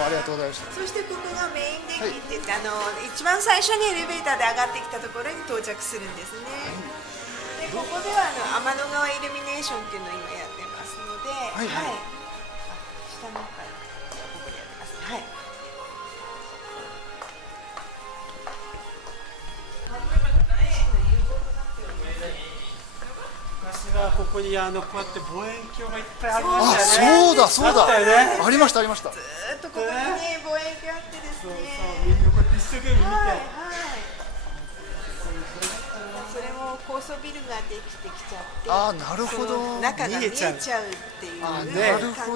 もありがとうございました。そしてここがメインデッキって言って、一番最初にエレベーターで上がってきたところに到着するんですね。でここでは天の川イルミネーションっていうのを今やってますので、はい、下の階ここでやってますね。はい。昔はここにこうやって望遠鏡がいっぱいありましたよね。そうだ、ありました。ずっとここにね望遠鏡あってですね。みんなこうやって一生懸命見て。それも高層ビルができてきちゃって、なるほど。中が見えちゃうっていう環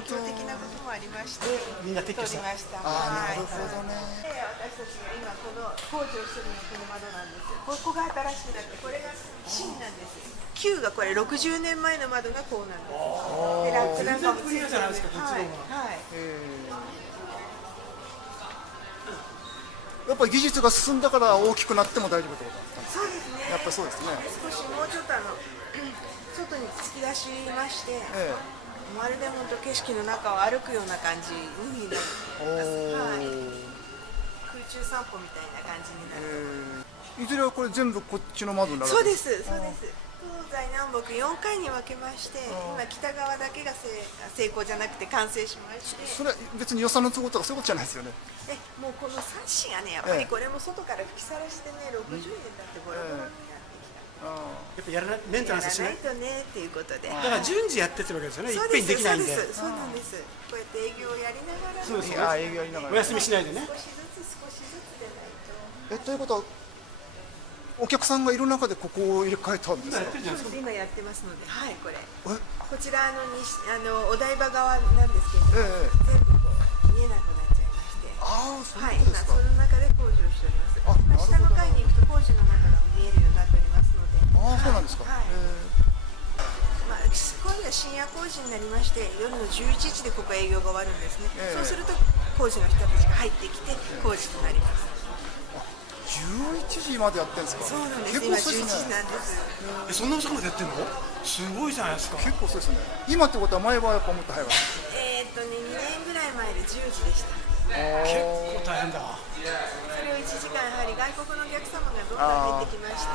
境的なこともありまして、みんな撤去しました。なるほどね。私たちが今この工事をするのこの窓なんです。ここが新しくなってこれが新なんです。旧がこれ60年前の窓がこうなんです。全然クリアじゃないですか、こっちの方が。やっぱり技術が進んだから大きくなっても大丈夫ってことなんですか。そうですね。やっぱりそうですね。少しもうちょっと外に突き出しまして、まるで本当景色の中を歩くような感じになります。空中散歩みたいな感じになる。いずれはこれ全部こっちの窓になる。そうです。東西南北4回に分けまして、今北側だけが成功じゃなくて完成しまして。それは別に予算の都合とかそういうことじゃないですよね。もうこのサッシがね、やっぱりこれも外から吹きさらしてね、60年だってボロボロになってきた。やっぱメンテナンスしないとねっていうことで。だから順次やってってるわけですよね。いっぺんにできないんで。そうなんです。こうやって営業をやりながら。営業やりながら。お休みしないでね。少しずつでないと。ということはお客さんがいる中でここを入れ替えたんですか。今やってますので、これ。こちらお台場側なんですけれども、全部こう見えなくなっちゃいまして。今その中で工事をしております。下の階に行くと工事の中が見えるようになっておりますので。そうなんですか。今度は深夜工事になりまして、夜の11時でここ営業が終わるんですね。そうすると工事の人たちが入ってきて工事となります。11時までやってるんですか。そうなんです。今11時なんです。そんな遅くまでやってるの？すごいじゃないですか。結構そうですね。今ってことは前はやっぱもっと早い。2年ぐらい前で10時でした。結構大変だ。それを1時間やはり外国のお客様がどんどん入ってきまして、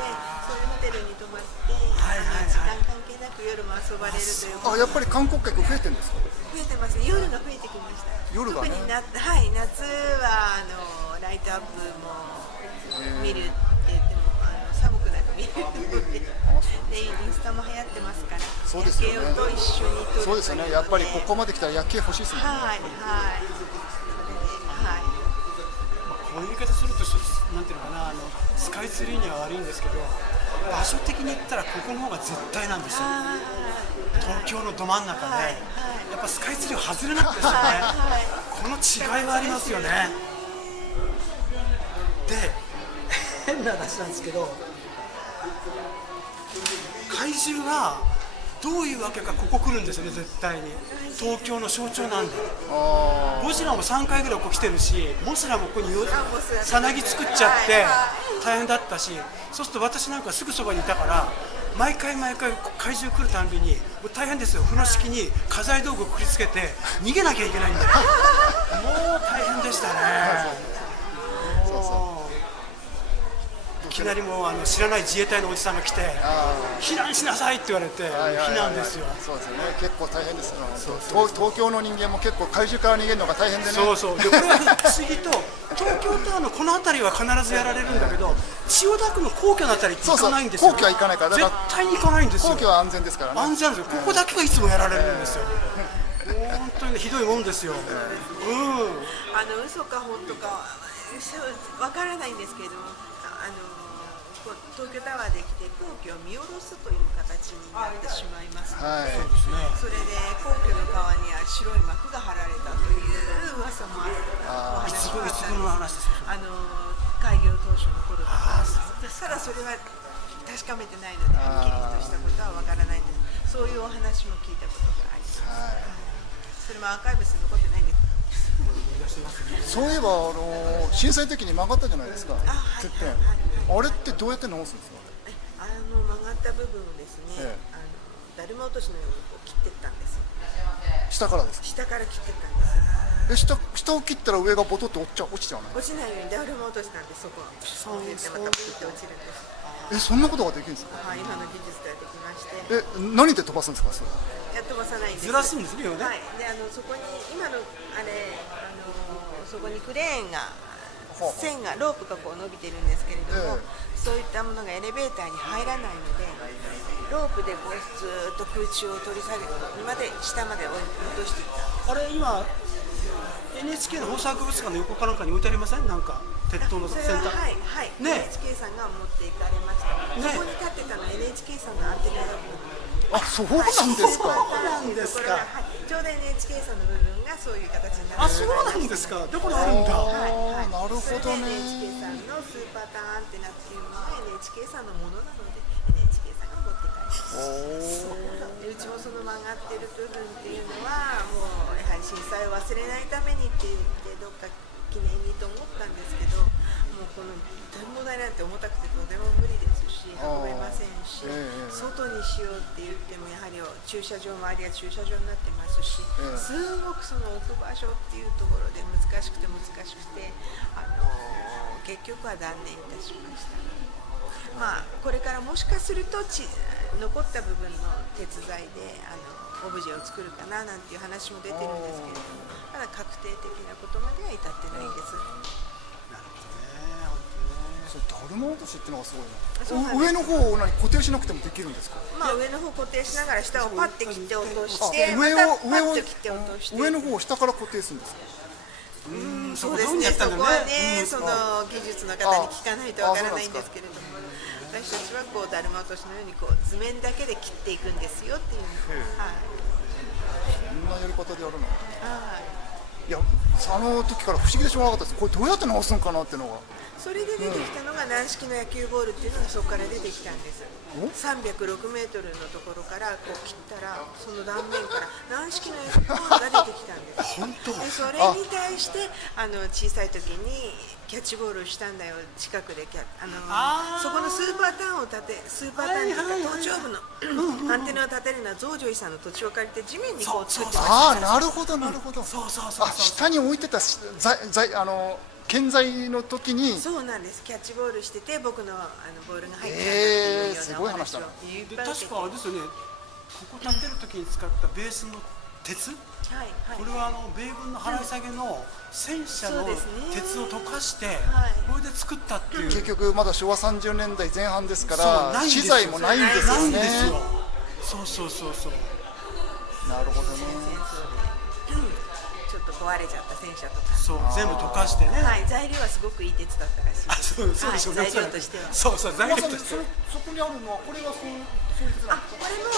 そういうホテルに泊まって、時間関係なく夜も遊ばれるという。やっぱり観光客増えてるんですか。増えてますね。夜が増えてきました。夜がね。特に夏はライトアップも見るって言っても寒くなく見れるので、インスタも流行ってますから、そうですよね。夜景と一緒に撮る。そうですよね。やっぱりここまで来たら夜景欲しいですもんね。こういう言い方すると一つなんていうのかな、スカイツリーには悪いんですけど、場所的に言ったらここの方が絶対なんですよ。東京のど真ん中で、やっぱスカイツリーを外れなくてですよね。この違いはありますよね。で、変な話なんですけど、怪獣がどういうわけかここ来るんですよね、絶対に。東京の象徴なんで。ゴジラも3回ぐらいここ来てるし、モスラもここにさなぎ作っちゃって大変だったし、そうすると私なんかすぐそばにいたから、毎回怪獣来るたんびにもう大変ですよ。風呂敷に家財道具をくくりつけて逃げなきゃいけないんだよ。もう大変でしたね。いきなりもう知らない自衛隊のおじさんが来て避難しなさいって言われて避難ですよ。そうですよね。結構大変ですよ。東京の人間も結構怪獣から逃げるのが大変でね。でこれは不思議と東京タワーのこの辺りは必ずやられるんだけど、千代田区の皇居の辺りって行かないんですよ。皇居は行かないから、絶対に行かないんですよ。皇居は安全ですからね。安全なんですよ。ここだけがいつもやられるんですよ。本当にひどいもんですよ。嘘か本当かわからないんですけれども、東京タワーで来て皇居を見下ろすという形になってしまいますので、それで皇居の側には白い幕が張られたという噂もあった。いつ頃の話ですか。開業当初の頃とか。ただそれは確かめてないのではっきりとしたことはわからないんです。そういうお話も聞いたことがあります。それもアーカイブスに残ってないんです。そういえば震災の時に曲がったじゃないですか。てっぺん。あれってどうやって直すんですか。曲がった部分をですね、だるま落としのようにこう切っていったんです。下からですか。下から切っていったんです。下を切ったら上がボトッと落ちちゃうの？落ちないようにダブル落としなんで、そこそう言ってまたピッて落ちるんです。そんなことができるんですか？はい、今の技術でできまして。何で飛ばすんですかそれ？飛ばさないんです。ずらすんですね。はい。でそこに今のそこにクレーンが線がロープがこう伸びてるんですけれども、そういったものがエレベーターに入らないので、ロープでこうずーっと空中を取り下げるまで下まで落としていった。あれ今 NHK の放送博物館の横かなんかに置いてありません？なんか鉄塔の先端。はいはい。ね、NHK さんが持っていかれました。そこに立ってたのは NHK さんのアンテナだったの。そうなんですか。そうなんですか。ちょうど NHK さんの部分がそういう形になって。そうなんですか。どこにあるんだ。なるほどね。NHK さんのスーパーターンアンテナっていうのは NHK さんのものなので NHK さんが持って帰ります。うちもその曲がってる部分っていうのはもうやはり震災を忘れないためにって言ってどっか記念にと思ったんですけど、もうこの展望台なんて重たくてとても無理ですし運べませんし、外にしようって言ってもやはり駐車場周りは駐車場になってますし、すごくその置く場所っていうところで難しくて結局は断念いたしました。これからもしかすると残った部分の鉄材でオブジェを作るかななんていう話も出てるんですけれども、まだ確定的なことまでは至ってないんです。ダルマ落としっていうのがすごいな。上の方を固定しなくてもできるんですか？上の方固定しながら下をパッて切って落として上の方を下から固定するんですか？そうですね。そこはね、その技術の方に聞かないとわからないんですけれども、私たちはこうだるま落としのようにこう図面だけで切っていくんですよっていう。そんなやり方でやるの？いや、あの時から不思議でしょうがなかったです。これどうやって直すんかなっていうのが。それで出てきたのが軟式の野球ボールっていうのがそこから出てきたんです。306メートルのところからこう切ったらその断面から軟式の野球ボールが出てきたんです。本当？でそれに対して小さい時にキャッチボールをしたんだよ。近くでそこのスーパーターンに頭頂部のアンテナを立てるのは増上寺さんの土地を借りて地面にこう作ってました。なるほどなるほど。下に置いてた建材の時に。そうなんです。キャッチボールしてて僕のボールが入ってたっていうようなお話を確かあれですよね。ここ建てる時に使ったベースの鉄、これは米軍の払い下げの戦車の鉄を溶かしてこれで作ったっていう。結局まだ昭和30年代前半ですから資材もないんですよね。そうなるほどね。ちょっと壊れちゃった戦車とか全部溶かしてね。材料はすごくいい鉄だったらしいです。そうでしょうね。材料としては。材料としては。そこにあるのはこれがそういう鉄なんですか？これも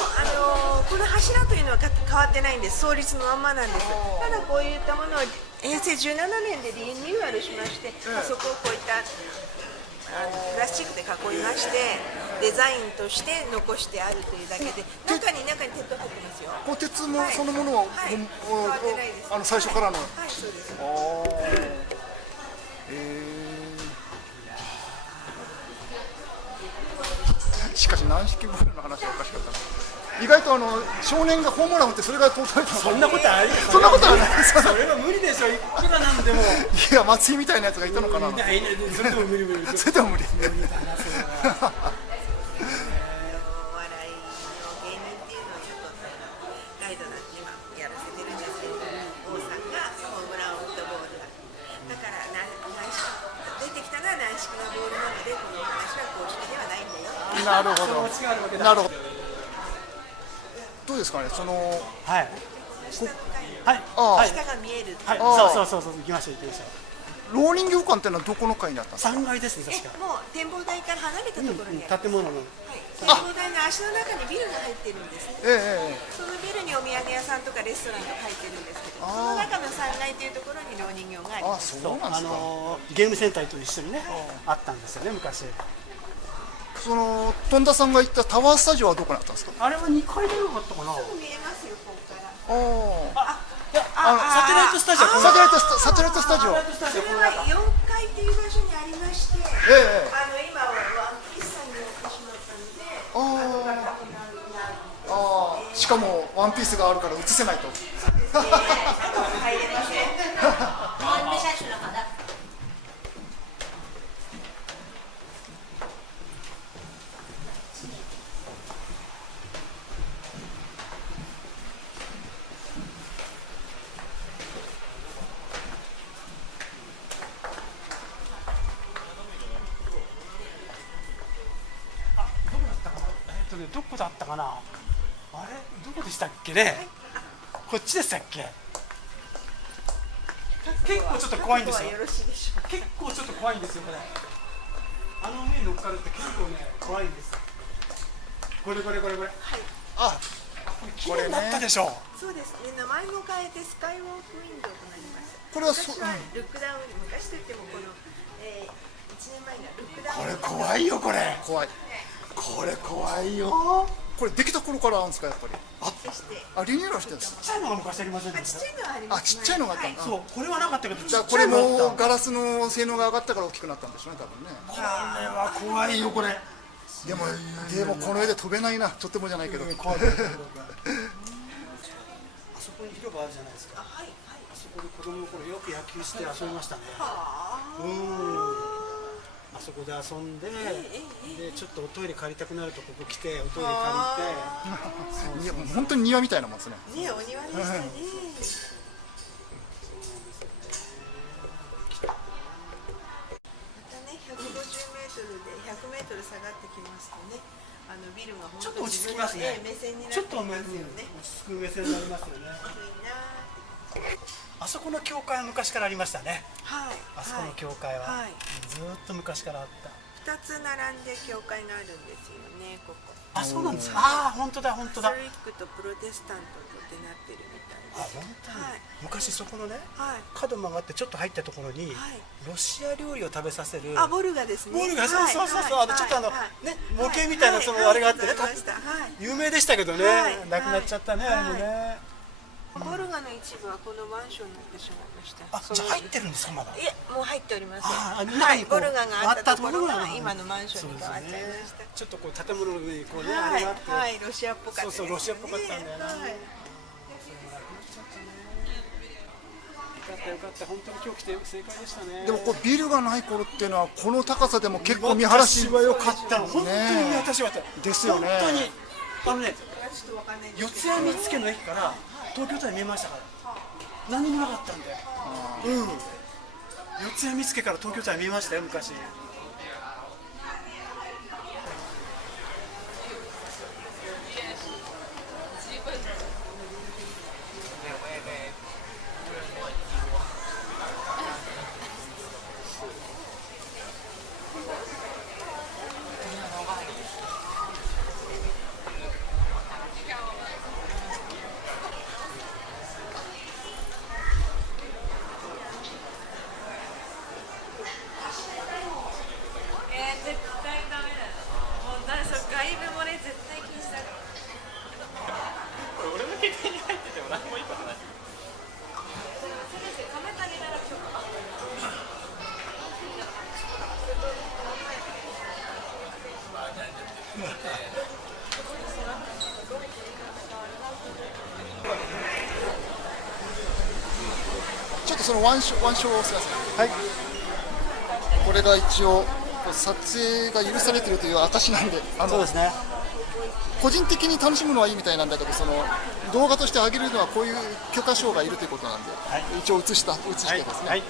この柱というのは変わってないんです。創立のまんまなんです。ただこういったものを平成17年でリニューアルしまして、そこをこういったプラスチックで囲いましてデザインとして残してあるというだけで中に鉄が入ってますよ。鉄もそのものは変わってないです。最初からの。そうです。しかし軟式ボールの話はおかしかったな。意外と少年がホームラン打ってそれが届いたの。そんなことあります。そんなことはない。それは無理でしょ。いくらなんでも。いや松井みたいなやつがいたのかな。それでも無理。それでも無理。無理だなそれは。お笑いの芸人っていうのをちょっとガイドなんて今やらせてるんですけれども、王さんがホームランを打ったボールだから出てきたのは軟式なボールなのでこの話は公式ではないんだよ。なるほど。なるほど。どうですかね、下が見える。そう行きましょう。浪人業館ってのはどこの階にあったんですか？3階ですね確か。もう展望台から離れたところにある。建物の。展望台の足の中にビルが入ってるんですね。そのビルにお土産屋さんとかレストランとか入ってるんですけど、その中の3階というところに浪人業があります。そうなんですか。ゲームセンターと一緒にねあったんですよね昔。富田さんが行ったタワースタジオはどこにあったんですか？あれは2階でよかったかな。見えますよここから。サテライトスタジオ。サテライトスタジオ。それは4階っていう場所にありまして、今はワンピースさんになってしまったので、しかもワンピースがあるから映せないと。入れません。どこだったかな、あれどこでしたっけね、こっちでしたっけ。結構ちょっと怖いんですよ。結構ちょっと怖いんですよこれ。あの上に乗っかるって結構ね怖いんです。これ。はい。あ、これ綺麗になったでしょ。そうですね。名前も変えてスカイウォークウィンドウとなりました。これは昔はルックダウン、昔といってもこの、1年前にはルックダウン。これ怖いよこれ。怖い。これ怖いよ。これできた頃からあるんですかやっぱり。リニューアルしてるんです。ちっちゃいのが昔ありませんでした。ちっちゃいのはあります。ちっちゃいのがあったんだ。そう、これはなかったけど、じゃあこれもガラスの性能が上がったから大きくなったんでしょうね多分ね。これは怖いよこれ。でもこの絵で飛べないな、とてもじゃないけど。怖い。あそこに広場あるじゃないですか。あそこで子供の頃よく野球して遊びましたね。あそこで遊んで、でちょっとおトイレ借りたくなるとここ来ておトイレ借りて、本当に庭みたいなもんですね。ね、お庭でしたね。100m 下がってきますとね、ビルがちょっと落ち着きますね。目線になってちょっと落ち着く目線になりますよね。あそこの教会は昔からありましたね。はい。あそこの教会はずっと昔からあった。2つ並んで教会があるんですよね、ここ。あ、そうなんですか。ああ、本当だ本当だ。カトリックとプロテスタントとってなってるみたいです。あ、本当に。昔そこのね、角曲がってちょっと入ったところにロシア料理を食べさせる。あ、ボルガですね。ボルガ、そうちょっとね模型みたいなそのあれがあってね、有名でしたけどね、なくなっちゃったねあれもね。ボルガの一部はこのマンションになってしまいました。あ、じゃあ入ってるんですかまだ。いえ、もう入っておりません。はい、ボルガがあったところが今のマンションに変わっちゃいました。ちょっとこう建物の上にこうねあれがあって、はい、ロシアっぽかった。そうロシアっぽかったんだよね。よかった本当に今日来て正解でしたね。でもこうビルがない頃っていうのはこの高さでも結構見晴らしは良かったの。本当に見渡しは良かったですよね。本当に四谷見附の駅から東京タワー見えましたから。何もなかったんで。四谷見附から東京タワー見えましたよ昔。ちょっとそのワンショーをすみません。はい。これが一応撮影が許されているという証なんで、そうですね。個人的に楽しむのはいいみたいなんだけど、その動画として上げるのはこういう許可証がいるということなんで、一応映してですね。はい。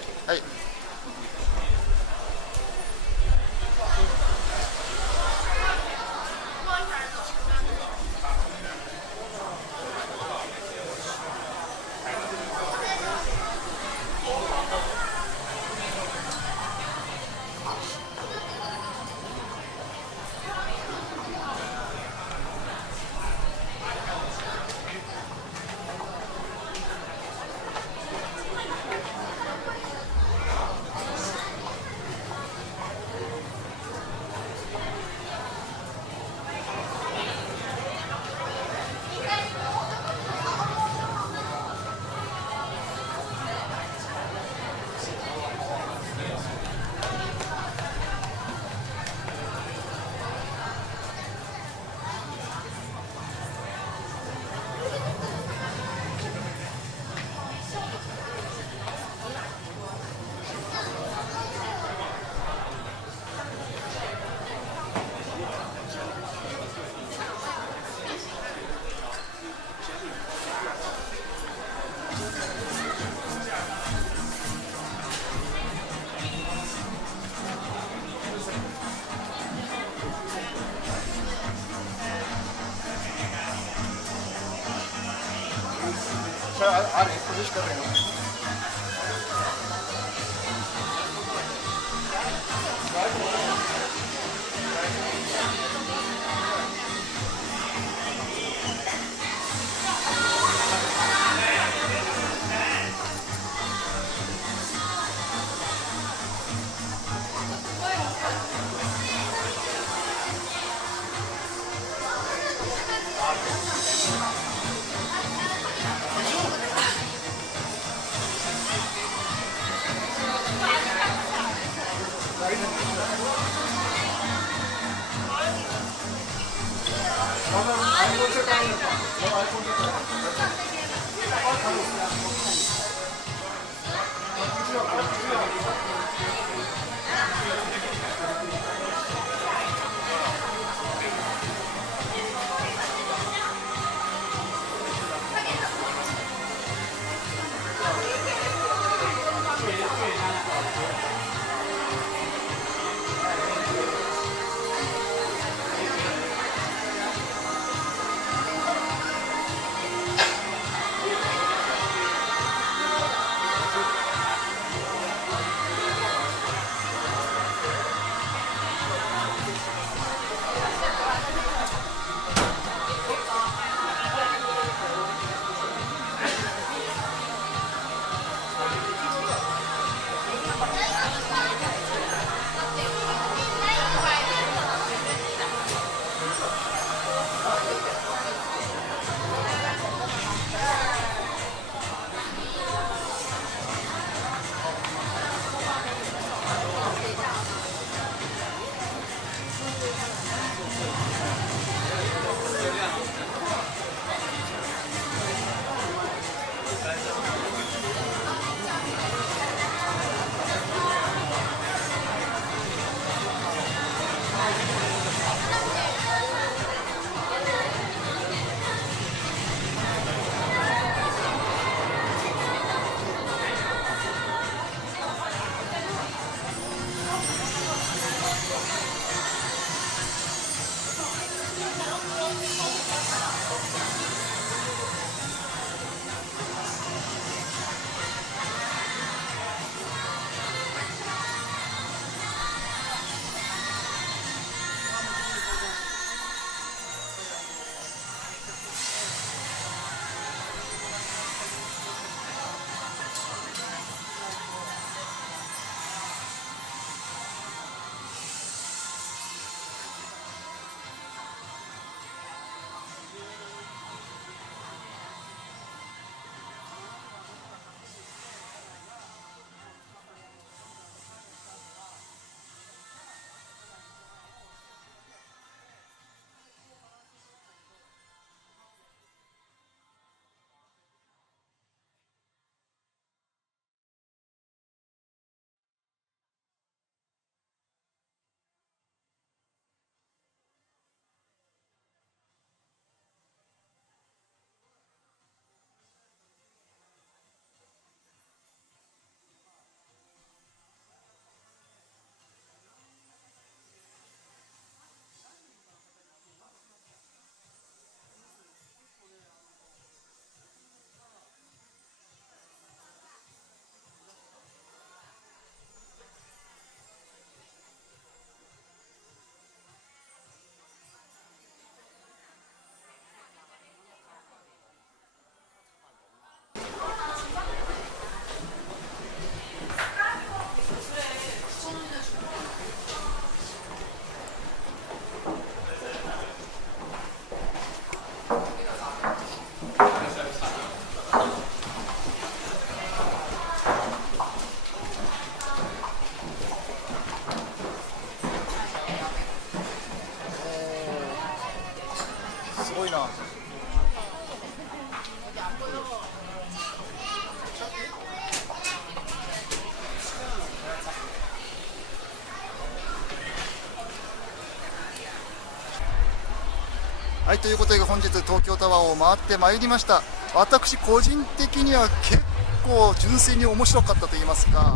はい、ということで本日東京タワーを回ってまいりました。私個人的には結構純粋に面白かったといいますか、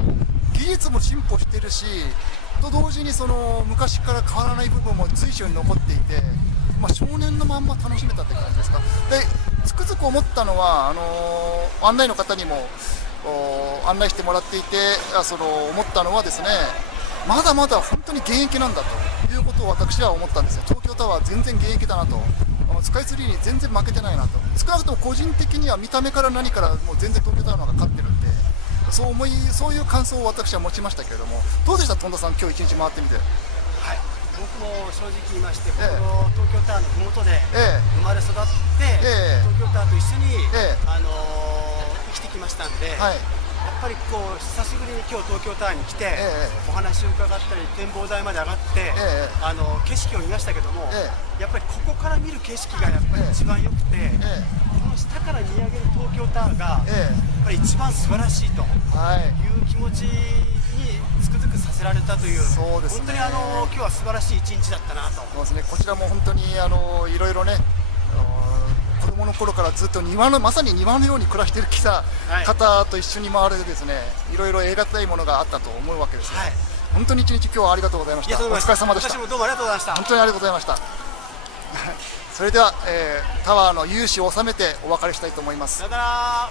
技術も進歩してるしと同時にその昔から変わらない部分も随所に残っていて、少年のまんま楽しめたって感じですか。でつくづく思ったのは、案内の方にも案内してもらっていて、思ったのはですね、まだまだ本当に現役なんだということを私は思ったんですよ。東京タワー全然現役だなと、スカイツリーに全然負けてないなと、少なくとも個人的には見た目から何からもう全然東京タワーの方が勝ってるんで、そういう感想を私は持ちましたけれども、どうでした、富田さん、今日一日回ってみて。はい、僕も正直言いまして、この東京タワーの麓で生まれ育って、東京タワーと一緒に、生きてきましたんで、やっぱり久しぶりに今日東京タワーに来て、お話を伺ったり展望台まで上がって、景色を見ましたけども、やっぱりここから見る景色がやっぱり一番良くて、この下から見上げる東京タワーがやっぱり一番素晴らしいという気持ちにつくづくさせられたという、本当に今日は素晴らしい一日だったなと。そうですね、こちらも本当にいろいろね、子供の頃からずっとまさに庭のように暮らしてきた方と一緒に回れてですね、いろいろ得難いものがあったと思うわけですね。本当に一日今日はありがとうございました。お疲れ様でした。私もどうもありがとうございました。本当にありがとうございました。それでは、タワーの雄姿を収めてお別れしたいと思います。さよなら。